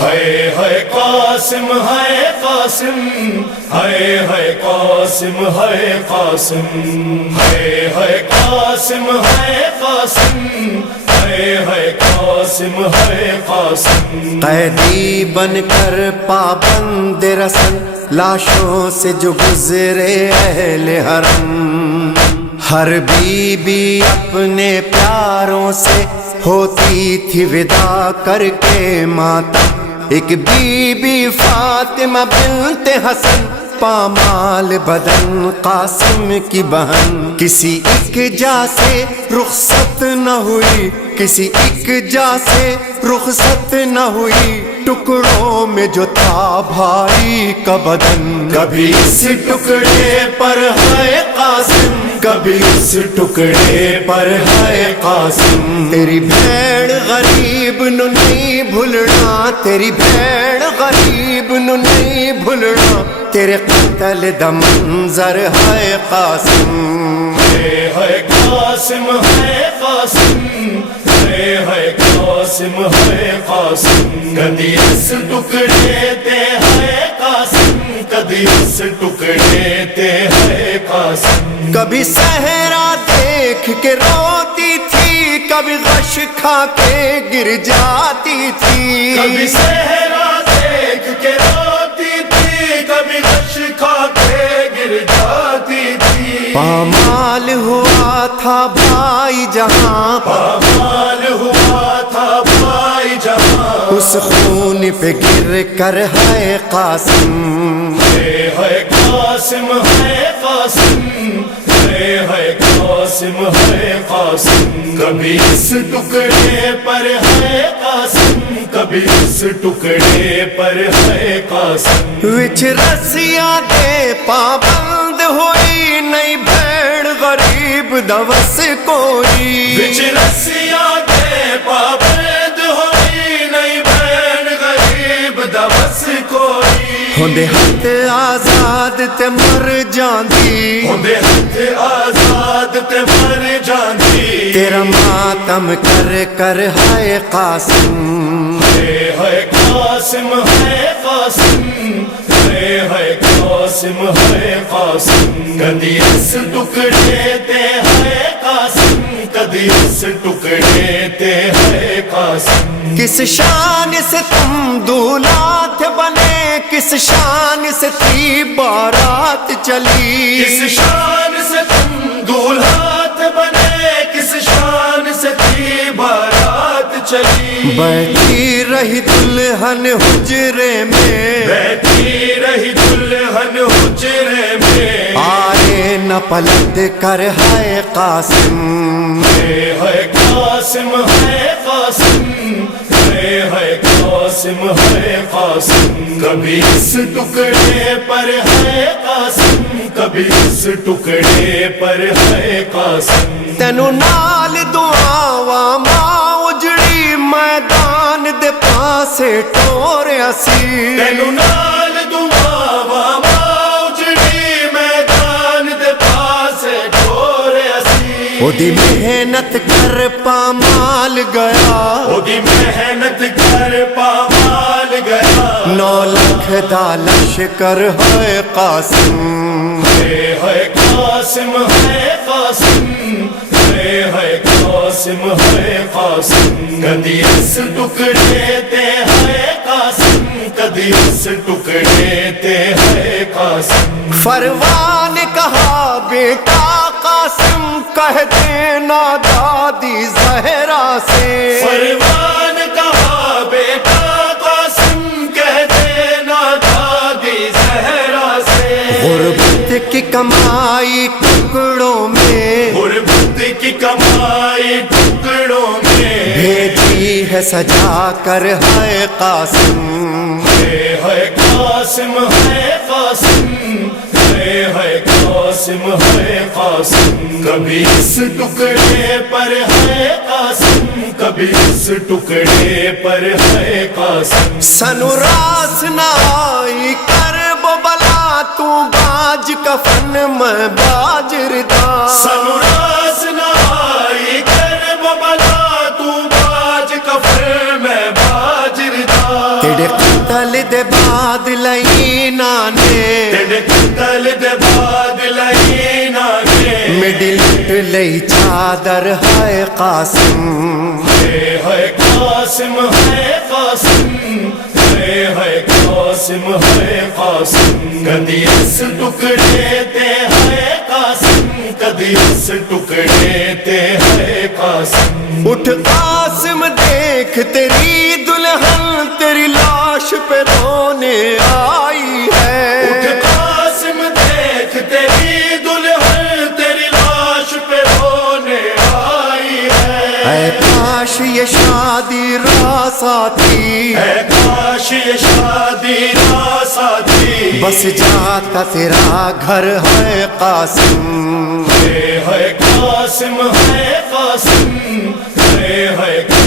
ہے قاسم ہے قاسم ہے قاسم ہے قاسم ہے قاسم ہے قاسم ہے قاسم ہے قاسم قیدی بن کر پابند رسن لاشوں سے جو گزرے اہل حرم، ہر بی بی اپنے پیاروں سے ہوتی تھی ودا کر کے ماتم، ایک بی بی فاطمہ بنت حسن پامال بدن قاسم کی بہن، کسی ایک جا سے رخصت نہ ہوئی، کسی ایک جا سے رخصت نہ ہوئی، ٹکڑوں میں جو تھا بھائی کا بدن، کبھی اس ٹکڑے پر ہے قاسم، کبھی اس ٹکڑے پر ہے قاسم، تیری بھیڑ غریب نو نہیں بھولنا، تیری بھیڑ غریب نو نہیں بھولنا، تیرے قتل دا منظر ہے قاسم، ہے قاسم ہے قاسم ہے قاسم ہے قاسم، کدی اس ٹکڑے تے ہے قاسم، کدی اس ٹکڑے تے ہے قاسم، کبھی صحرا دیکھ کے روتی تھی، کبھی غش کھا کے گر جاتی تھی، کبھی صحرا دیکھ کے روتی تھی، کبھی غش کھا کے گر جاتی تھی، پامال ہوا تھا بھائی جہاں، پامال ہوا تھا بھائی جہاں، اس خون پہ گر کر ہے قاسم، ہے قاسم ہے قاسم ہے قاسم ہے قاسم، کبھی اس ٹکڑے پر ہے قاسم، کبھی اس ٹکڑے پر ہے قاسم، وچ رسیاں دے پابند ہوئی، نہیں بھیڑ غریب دوس کوئی، وچ رسیاں دے پابند ہوئی، نہیں بھیڑ غریب دوس کوئی، ہوندے ہاتھ آزاد تے مر جاندی، ہوندے ہاتھ آزاد تے مر جاندی، تیرا ماتم کر کر ہے قاسم، ہے قاسم ہے قاسم ہے قاسم ہے قاسم، کدی اس ٹکڑے تے ہے قاسم، کدی اس ٹکڑے تے ہے قاسم، کس شان سے تم دولات بنے، کس شان سے تھی بارات چلی، کس شان سے تم دولہات بنے، کس شان سے تھی بارات چلی، بیٹھی رہی دلہن حجرے میں، بیٹھی رہی دلہن حجرے میں، آئے نہ پلٹ کر ہے قاسم، ہے قاسم ہے قاسم ہے قاسم ہے قاسم، کبھی اس ٹکڑے پر ہے قاسم، کبھی اس ٹکڑے پر ہے قاسم، تینو نال دعاواں ماں اجڑی میدان دے پاسے ٹوریا سی، تینو نال دعاواں ماں اجڑی میدان دے پاسے ٹوریا سی، او دی محنت کر پامال گیا، او دی محنت کر پامال گیا، 9 لاکھ دا لشکر ہے قاسم، ہے قاسم ہے قاسم ہے قاسم ہے قاسم، کدی اس ٹکڑے تے ہے قاسم، کدی اس ٹکڑے تے ہے قاسم، فروان نے کہا بیٹا قاسم کہہ دینا دادی زہرا سے، فروان کہا بیٹا قاسم کہہ دینا دادی زہرا سے، غربت کی کمائی ٹکڑوں میں، غربت کی کمائی ٹکڑوں میں، بھیجی ہے سجا کر ہے قاسم، ہے قاسم ہے قاسم ہے قاسم ہے قاسم، کبھی اس ٹکڑے پر ہے قاسم، کبھی اس ٹکڑے پر ہے قاسم، سنو راس نہ آئی کرب بلا، تو باج کفن میں باج ردا، سنراس نہ آئی کرب بلا، تو باج کفن میں باج ردا، تیرے قتل دے بعد لائینانے تیرے قتل دے بعد لائینانے میڈی لٹ لئی چادر ہے قاسم ہے قاسم ہے قاسم ہے قاسم ہے قاسم کدی اس ٹکڑے تے ہے قاسم کدی اس ٹکڑے تے ہے قاسم اٹھ قاسم دیکھ تیری دلہن تیری لاش پہ رونے آئی ہے اٹھ قاسم دیکھ تیری دلہن تیری لاش پہ رونے آئی ہے اے کاش یہ شادی راس آتی اے کاش یہ شادی راس آتی بس جاتا تیرا گھر ہے قاسم ہے قاسم ہے قاسم ہے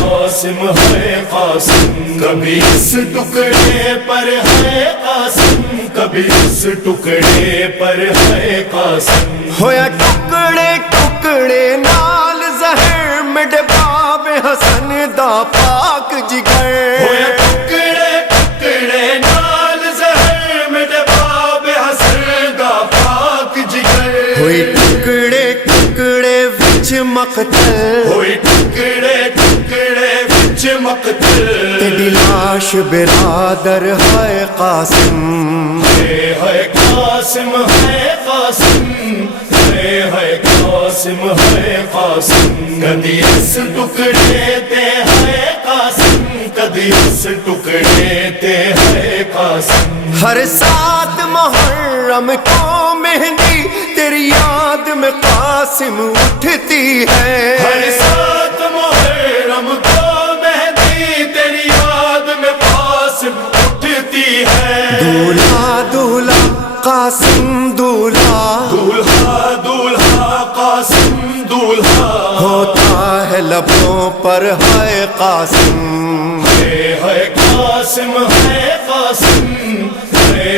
قاسم ہے قاسم کبھی اس ٹکڑے پر ہے قاسم کبھی اس ٹکڑے پر ہے قاسم ہویا ٹکڑے ٹکڑے نال زہر میرے باب حسن دا پاک جگر ہویا ٹکڑے ٹکڑے نال زہر میرے باب حسن دا پاک جگر ہوئی ٹکڑے ٹکڑے وچ مقتل ہوئی ٹکڑے ٹکڑے وچ مقتل تیری لاش برادر ہے قاسم ہے قاسم ہے قاسم ہے قاسم ہے قاسم کدی اس ٹکڑے تے ہے قاسم کدی اس ٹکڑے تے ہے قاسم ہر سات محرم کو مہندی تیری یاد میں قاسم اٹھتی ہے ہر سات محرم کو مہندی تیری یاد میں قاسم اٹھتی ہے دولہا دولہا قاسم دولہا دولہا دولہا قاسم دولہا ہوتا ہے لبوں پر ہے قاسم ہے قاسم ہے قاسم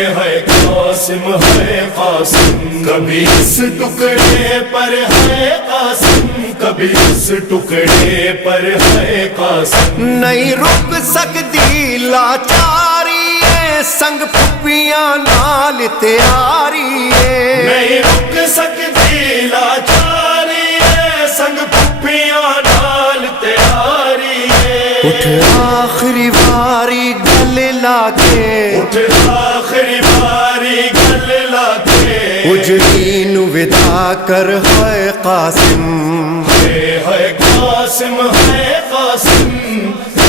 ہے قاسم ہے قاسم کبھی اس ٹکڑے پر ہے قاسم کبھی اس ٹکڑے پر ہے قاسم نہیں رک سکتی لاچاری ہے سنگ پھپیاں نال تیاری ہے نہیں رک سکتی لاچاری ہے سنگ پھپیاں نال تیاری ہے اٹھ آخری باری گل لا کے اٹھ آخری باری گل لا کے اجڑی نو ودا کر ہے قاسم ہے قاسم ہے قاسم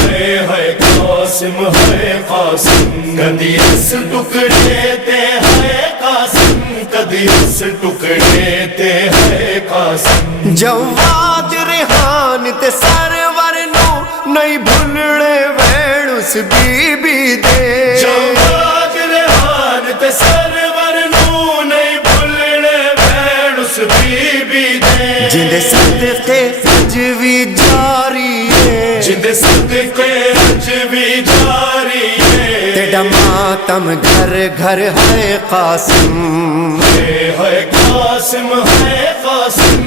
ہے قاسم ہے قاسم کدی اس ٹکڑے تے ہے قاسم کدی اس ٹکڑے تے ہے قاسم جواد ریحان تے سرور نو نہیں بھولنے وین اس بی بی دے جواد ریحان تے سرور نو نہیں بھولنے وین اس بی بی دے جندے صدقے اج بھی جاری ہے جندے صدقے اج بھی جاری ہے تیرا ماتم گھر گھر ہے قاسم ہے قاسم ہے قاسم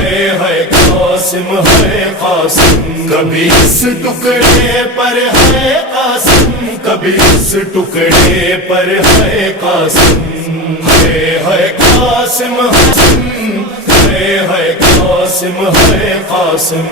ہے قاسم ہے قاسم کبھی اس ٹکڑے پر ہے قاسم کبھی اس ٹکڑے پر ہے قاسم ہے قاسم ہے قاسم ہے قاسم